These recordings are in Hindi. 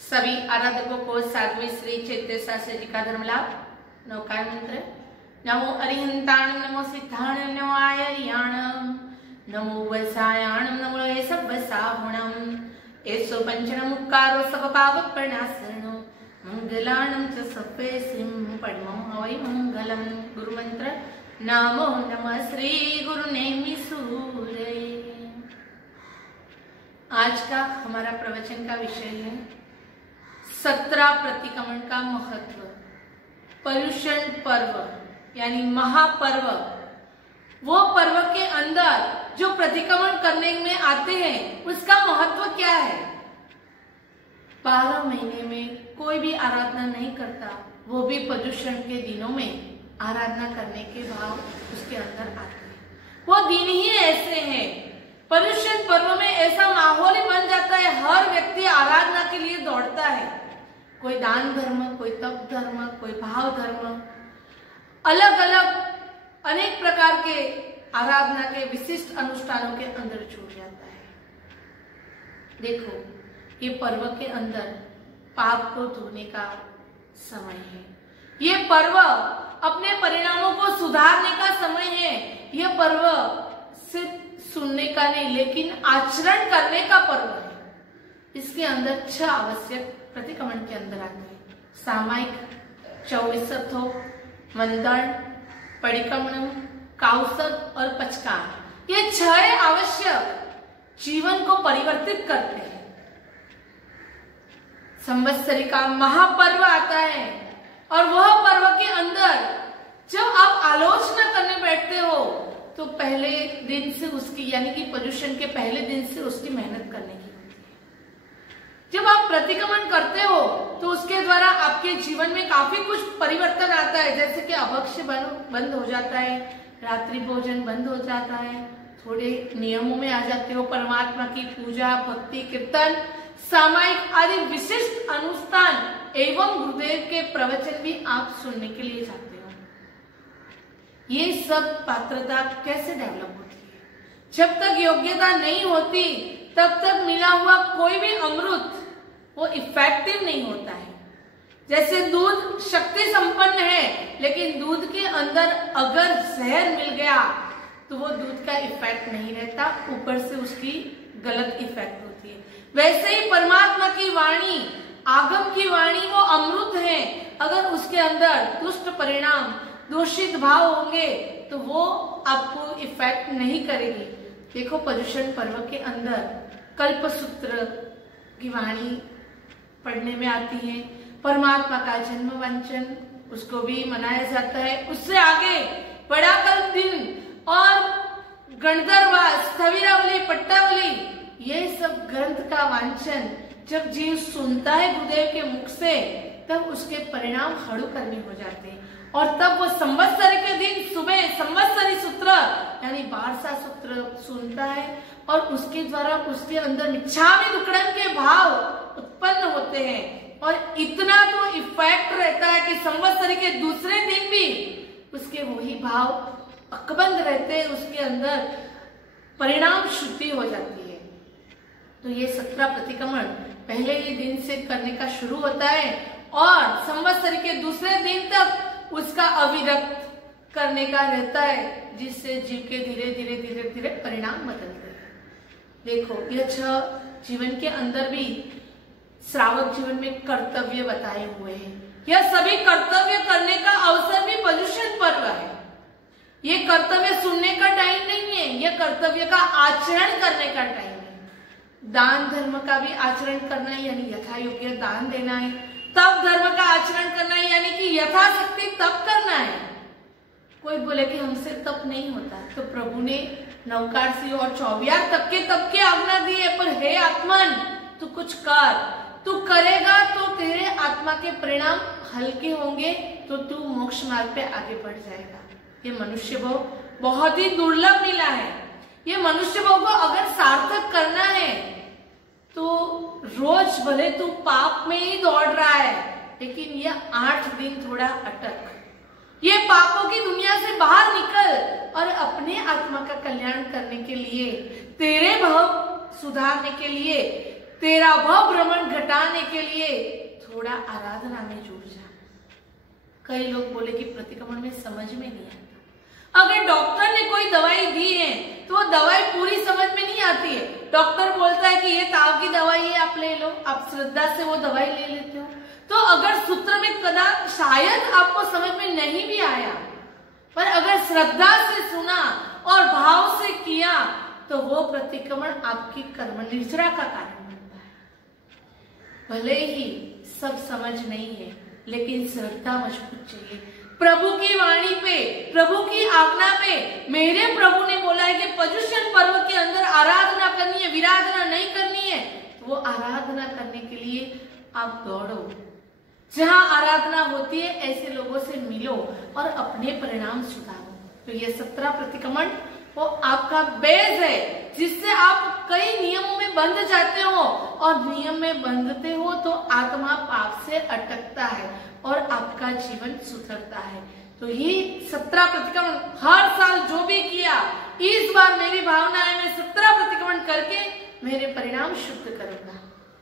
सभी आराधकों को साध्वी श्री चैत्य शास्त्री जी का धर्म लाभ नौकार मंत्र। नमो अरिहंताण, नमो सिद्धाण, नमो आयर्याणम, नमो वैसायाणम, नमो एसवसाहुणम, एसो पंचनम उपकारो सब पावक प्रणासनो, मंगलाणम च सप्पे सिम पद्मम हवै मंगलम। गुरु मंत्र। नमो नमः श्री गुरु नेमि सूरे। आज का हमारा प्रवचन का विषय है 17 प्रतिक्रमण का महत्व। पर्युषण पर्व यानी महापर्व, वो पर्व के अंदर जो प्रतिक्रमण करने में आते हैं उसका महत्व क्या है। 12 महीने में कोई भी आराधना नहीं करता, वो भी पर्युषण के दिनों में आराधना करने के भाव उसके अंदर आते हैं। वो दिन ही ऐसे हैं। पर्युषण पर्व में ऐसा माहौल ही बन जाता है, हर व्यक्ति आराधना के लिए दौड़ता है। कोई दान धर्म, कोई तप धर्म, कोई भाव धर्म, अलग अलग अनेक प्रकार के आराधना के विशिष्ट अनुष्ठानों के अंदर छूट जाता है। देखो, ये पर्व के अंदर पाप को धोने का समय है। ये पर्व अपने परिणामों को सुधारने का समय है। ये पर्व सिर्फ सुनने का नहीं लेकिन आचरण करने का पर्व है। इसके अंदर 6 आवश्यक प्रतिक्रमण के अंदर आते हैं। सामायिक, चौविसथो, मंदण, परिक्रमण, काउसक और पचकार। ये 6 आवश्यक जीवन को परिवर्तित करते हैं। संवत्सरी का महापर्व आता है और वह पर्व के अंदर जब आप आलोचना करने बैठते हो तो पहले दिन से उसकी यानी कि पर्युषण के पहले दिन से उसकी मेहनत करने की होती है। जब आप प्रतिक्रमण करते हो तो उसके द्वारा आपके जीवन में काफी कुछ परिवर्तन आता है, जैसे कि अभक्ष्य बंद हो जाता है, रात्रि भोजन बंद हो जाता है, थोड़े नियमों में आ जाते हो, परमात्मा की पूजा, भक्ति, कीर्तन, सामायिक आदि विशिष्ट अनुष्ठान एवं गुरुदेव के प्रवचन भी आप सुनने के लिए जाते हो। ये सब पात्रता कैसे डेवलप होती है? जब तक योग्यता नहीं होती तब तक मिला हुआ कोई भी अमृत वो इफेक्टिव नहीं होता है। जैसे दूध शक्ति संपन्न है लेकिन दूध के अंदर अगर जहर मिल गया तो वो दूध का इफेक्ट नहीं रहता, ऊपर से उसकी गलत इफेक्ट होती है। वैसे ही परमात्मा की वाणी, आगम की वाणी वो अमृत है। अगर उसके अंदर दुष्ट परिणाम, दूषित भाव होंगे तो वो आपको इफेक्ट नहीं करेगी। देखो, पर्युषण पर्व के अंदर कल्पसूत्र की वाणी पढ़ने में आती है। परमात्मा का जन्म वंचन उसको भी मनाया जाता है। उससे आगे बड़ा कल दिन और गणधरवास, स्थविरावली, पट्टावली, ये सब ग्रंथ का वांचन जब जीव सुनता है गुरुदेव के मुख से तब उसके परिणाम हड़ू करने हो जाते हैं। और तब वो संवत्सरी के दिन सुबह संवत्सरी सूत्र यानी बारसा सूत्र सुनता है और उसके द्वारा उसके अंदर मिच्छामि दुक्कडम के भाव उत्पन्न होते हैं। और इतना तो इफेक्ट रहता है कि संवत्सरी के दूसरे दिन भी उसके वही भाव अकबंद रहते हैं, उसके अंदर परिणाम शुद्धि हो जाती है। तो ये 17 प्रतिक्रमण पहले ही दिन से करने का शुरू होता है और संवत्सरी के दूसरे दिन तक उसका अविरत करने का रहता है, जिससे जीव के धीरे धीरे धीरे धीरे परिणाम बदलते हैं। देखो, यह 6 जीवन के अंदर भी श्रावक जीवन में कर्तव्य बताए हुए हैं। यह सभी कर्तव्य करने का अवसर भी पर्युषण पर्व है। ये कर्तव्य सुनने का टाइम नहीं है, यह कर्तव्य का आचरण करने का टाइम है। दान धर्म का भी आचरण करना है यानी यथा योग्य दान देना है। तप धर्म का आचरण करना है यानी कि यथाशक्ति तप करना है। कोई बोले कि हमसे तप नहीं होता, तो प्रभु ने नवकार्षी और 24 तप के आज्ञा दी है। पर हे आत्मन, तू कुछ कर, तू करेगा तो तेरे आत्मा के परिणाम हल्के होंगे, तो तू मोक्ष मार्ग पे आगे बढ़ जाएगा। ये मनुष्य भाव बहुत ही दुर्लभ मिला है। ये मनुष्य भाव को अगर सार्थक करना है तो रोज भले तू पाप में ही दौड़ रहा है लेकिन ये 8 दिन थोड़ा अटक, ये पापों की दुनिया से बाहर निकल और अपने आत्मा का कल्याण करने के लिए, तेरे भाव सुधारने के लिए तेरा वह भ्रमण घटाने के लिए थोड़ा आराधना में जुड़ जा। कई लोग बोले कि प्रतिक्रमण में समझ में नहीं आता। अगर डॉक्टर ने कोई दवाई दी है तो वो दवाई पूरी समझ में नहीं आती है। डॉक्टर बोलता है कि ये ताव की दवाई है, आप ले लो, आप श्रद्धा से वो दवाई ले लेते हो। तो अगर सूत्र में कदा शायद आपको समझ में नहीं भी आया, पर अगर श्रद्धा से सुना और भाव से किया तो वो प्रतिक्रमण आपकी कर्म निर्जरा का कारण बनता है। भले ही सब समझ नहीं है, लेकिन श्रद्धा मजबूत चाहिए। प्रभु की वाणी पे, प्रभु की आज्ञा पे मेरे प्रभु ने बोला है कि पर्युषण पर्व के अंदर आराधना करनी है, विराधना नहीं करनी है। वो आराधना करने के लिए आप दौड़ो, जहां आराधना होती है ऐसे लोगों से मिलो और अपने परिणाम सुधारो। तो ये 17 प्रतिक्रमण वो आपका बेस है, जिससे आप कई नियमों में बंध जाते हो, और नियम में बंधते हो तो आत्मा पाप से अटकता है और आपका जीवन सुधरता है। तो ये 17 प्रतिक्रमण हर साल जो भी किया, इस बार मेरी भावना है मैं 17 प्रतिक्रमण करके मेरे परिणाम शुद्ध करूंगा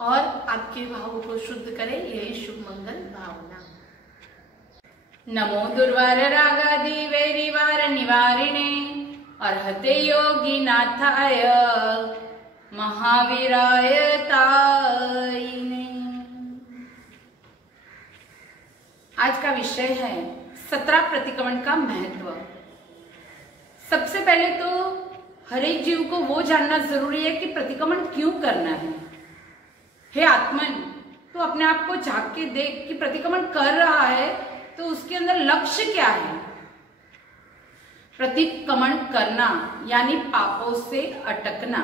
और आपके भावों को शुद्ध करे। यही शुभ मंगल भावना। नमो दुर्वार रागादि वैरिवार निवारिणे अर्हते योगी नाथाय महावीराय ताईने। आज का विषय है 17 प्रतिक्रमण का महत्व। सबसे पहले तो हर एक जीव को वो जानना जरूरी है कि प्रतिक्रमण क्यों करना है। हे आत्मन, तो अपने आप को झांक के देख कि प्रतिक्रमण कर रहा है तो उसके अंदर लक्ष्य क्या है। प्रतिक्रमण करना यानी पापों से अटकना।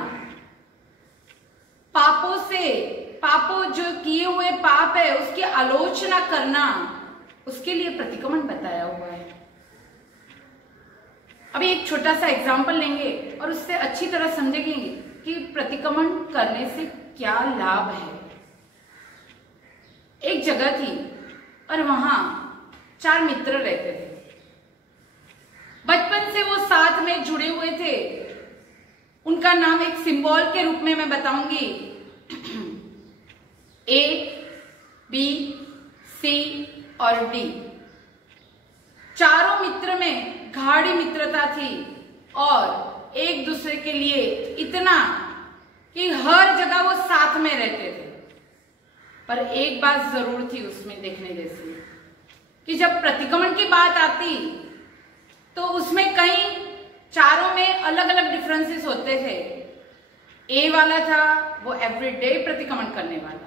पापों जो किए हुए पाप है उसकी आलोचना करना, उसके लिए प्रतिक्रमण बताया हुआ है। अभी एक छोटा सा एग्जाम्पल लेंगे और उससे अच्छी तरह समझेंगे कि प्रतिक्रमण करने से क्या लाभ है। एक जगह थी और वहां 4 मित्र रहते थे। बचपन से वो साथ में जुड़े हुए थे। उनका नाम एक सिंबल के रूप में मैं बताऊंगी। A, B, C और D। चारों मित्र में गाढ़ी मित्रता थी और एक दूसरे के लिए इतना कि हर जगह वो साथ में रहते थे। पर एक बात जरूर थी उसमें देखने जैसी कि जब प्रतिक्रमण की बात आती तो उसमें कई चारों में अलग अलग डिफरेंसेस होते थे। ए वाला था वो एवरीडे प्रतिक्रमण करने वाला,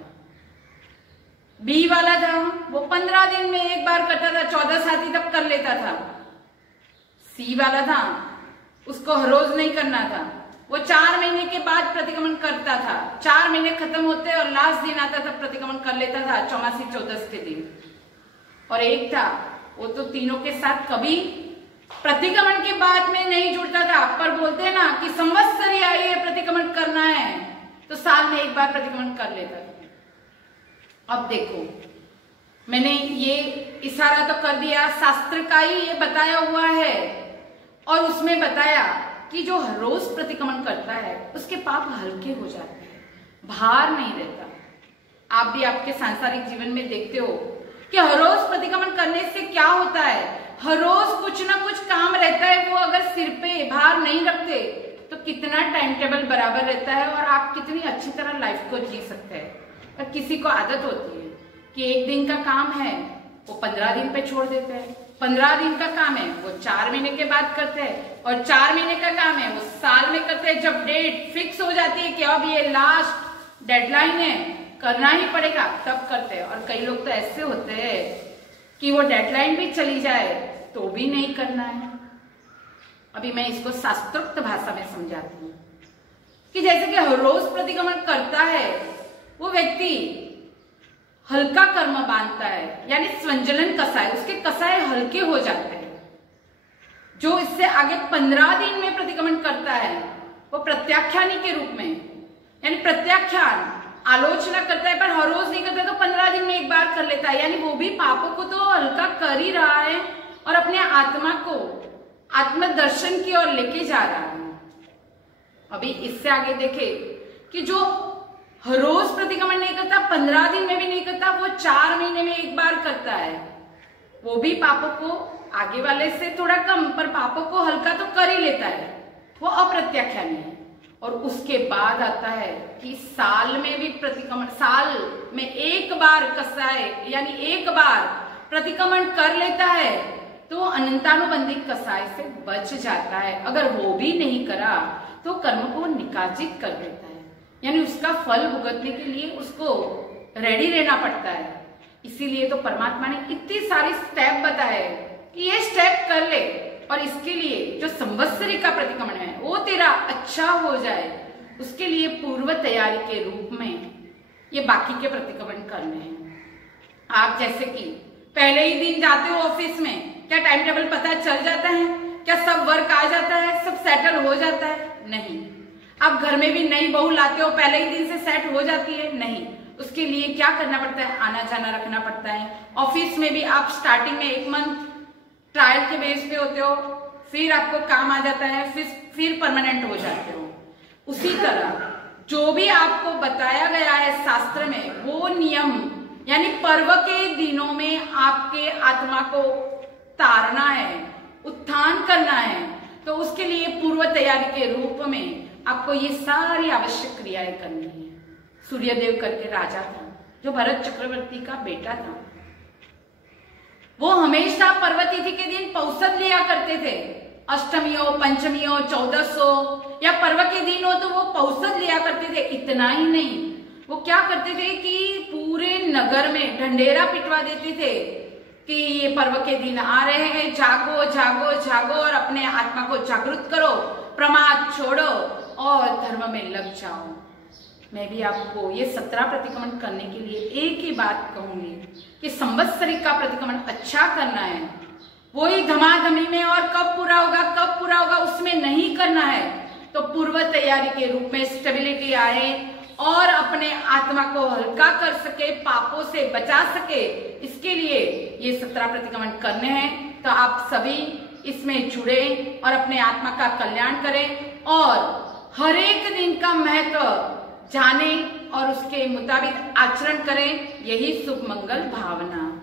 बी वाला था वो 15 दिन में एक बार करता था, 14 साथी तक कर लेता था। सी वाला था उसको हर रोज नहीं करना था, वो 4 महीने के बाद प्रतिक्रमण करता था। 4 महीने खत्म होते और लास्ट दिन आता तब प्रतिक्रमण कर लेता था, चौमासी 14 के दिन। और एक था वो तो तीनों के साथ कभी प्रतिक्रमण की बात में नहीं जुड़ता था, पर बोलते हैं ना कि संवत्सरी आई है प्रतिक्रमण करना है तो साल में एक बार प्रतिक्रमण कर लेता था। अब देखो मैंने ये इशारा तो कर दिया, शास्त्र का ही ये बताया हुआ है और उसमें बताया कि जो हर रोज प्रतिक्रमण करता है उसके पाप हल्के हो जाते हैं, भार नहीं रहता। आप भी आपके सांसारिक जीवन में देखते हो कि हर रोज प्रतिक्रमण करने से क्या होता है। हर रोज कुछ ना कुछ काम रहता है, वो अगर सिर पे भार नहीं रखते तो कितना टाइम टेबल बराबर रहता है और आप कितनी अच्छी तरह लाइफ को जी सकते हैं। और किसी को आदत होती है कि एक दिन का काम है वो 15 दिन पे छोड़ देते हैं, 15 दिन का काम है वो 4 महीने के बाद करते हैं, और 4 महीने का काम है वो साल में करते हैं। जब डेट फिक्स हो जाती है कि अब ये लास्ट डेडलाइन है, करना ही पड़ेगा, तब करते हैं। और कई लोग तो ऐसे होते हैं कि वो डेडलाइन भी चली जाए तो भी नहीं करना है। अभी मैं इसको शास्त्रोक्त भाषा में समझाती हूँ कि जैसे कि हर रोज प्रतिक्रमण करता है वो व्यक्ति हल्का कर्म बांधता है, यानी स्वंजलन कसाय, उसके कसाय हल्के हो जाते हैं। जो इससे आगे 15 दिन में प्रतिक्रमण करता है वो प्रत्याख्यानी के रूप में, यानी प्रत्याख्यान आलोचना करता है पर हर रोज नहीं करता तो 15 दिन में एक बार कर लेता है, यानी वो भी पापों को तो हल्का कर ही रहा है और अपने आत्मा को आत्मदर्शन की ओर लेके जा रहा है। अभी इससे आगे देखे कि जो हर रोज प्रतिक्रमण नहीं करता, 15 दिन में भी नहीं करता, वो 4 महीने में एक बार करता है। वो भी पापों को आगे वाले से थोड़ा कम, पर पापों को हल्का तो कर ही लेता है, वो अप्रत्याख्यानी है। और उसके बाद आता है कि साल में भी प्रतिक्रमण, साल में एक बार कसाय यानी एक बार प्रतिक्रमण कर लेता है तो अनंतानुबंधी कसाय से बच जाता है। अगर वो भी नहीं करा तो कर्म को निकाजित कर देता है, यानी उसका फल भुगतने के लिए उसको रेडी रहना पड़ता है। इसीलिए तो परमात्मा ने इतनी सारी स्टेप बताए कि ये स्टेप कर ले, और इसके लिए जो संवत्सरी का प्रतिक्रमण है वो तेरा अच्छा हो जाए, उसके लिए पूर्व तैयारी के रूप में ये बाकी के प्रतिक्रमण करने हैं। आप जैसे कि पहले ही दिन जाते हो ऑफिस में, क्या टाइम टेबल पता चल जाता है? क्या सब वर्क आ जाता है, सब सेटल हो जाता है? नहीं। आप घर में भी नई बहू लाते हो, पहले ही दिन से सेट हो जाती है? नहीं। उसके लिए क्या करना पड़ता है? आना जाना रखना पड़ता है। ऑफिस में भी आप स्टार्टिंग में 1 मंथ ट्रायल के बेस पे होते हो, फिर आपको काम आ जाता है, फिर परमानेंट हो जाते हो। उसी तरह जो भी आपको बताया गया है शास्त्र में, वो नियम यानी पर्व के दिनों में आपके आत्मा को तारना है, उत्थान करना है, तो उसके लिए पूर्व तैयारी के रूप में आपको ये सारी आवश्यक क्रियाएं करनी है। सूर्यदेव करके राजा था, जो भरत चक्रवर्ती का बेटा था, वो हमेशा पर्व तिथि के दिन पौषध लिया करते थे। अष्टमी हो, पंचमी हो, 1400 या पर्व के दिन हो तो वो पौषध लिया करते थे। इतना ही नहीं, वो क्या करते थे कि पूरे नगर में ढंढेरा पिटवा देते थे कि ये पर्व के दिन आ रहे हैं, जागो जागो जागो और अपने आत्मा को जागृत करो, प्रमाद छोड़ो और धर्म में लग जाओ। मैं भी आपको ये 17 प्रतिक्रमण करने के लिए एक ही बात कहूंगी कि संवत्सरी का प्रतिक्रमण अच्छा करना है। वही धमाधमी में और कब पूरा होगा उसमें नहीं करना है। तो पूर्व तैयारी के रूप में स्टेबिलिटी आए और अपने आत्मा को हल्का कर सके, पापों से बचा सके, इसके लिए ये 17 प्रतिक्रमण करने हैं। तो आप सभी इसमें जुड़े और अपने आत्मा का कल्याण करें और हर एक दिन का महत्व जाने और उसके मुताबिक आचरण करें। यही शुभ मंगल भावना।